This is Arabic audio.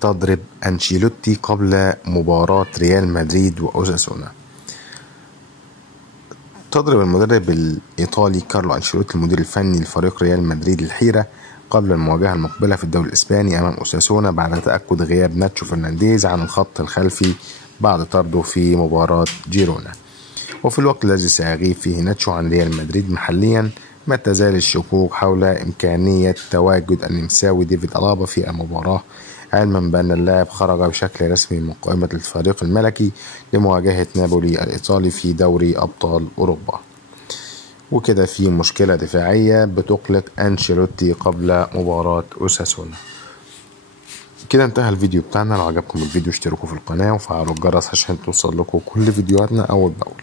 تضرب أنشيلوتي قبل مباراة ريال مدريد وأوساسونا. تضرب المدرب الإيطالي كارلو أنشيلوتي المدير الفني لفريق ريال مدريد الحيرة قبل المواجهة المقبلة في الدوري الإسباني أمام أوساسونا بعد تأكد غياب ناتشو فرنانديز عن الخط الخلفي بعد طرده في مباراة جيرونا. وفي الوقت الذي سيغيب فيه ناتشو عن ريال مدريد محليا ما تزال الشكوك حول إمكانية تواجد النمساوي ديفيد ألابا في المباراة، علما بأن اللاعب خرج بشكل رسمي من قائمة الفريق الملكي لمواجهة نابولي الإيطالي في دوري أبطال أوروبا. وكده في مشكلة دفاعية بتقلق أنشيلوتي قبل مباراة أوساسونا. كده انتهى الفيديو بتاعنا. لو عجبكم الفيديو اشتركوا في القناة وفعلوا الجرس عشان توصل لكم كل فيديوهاتنا أول بأول.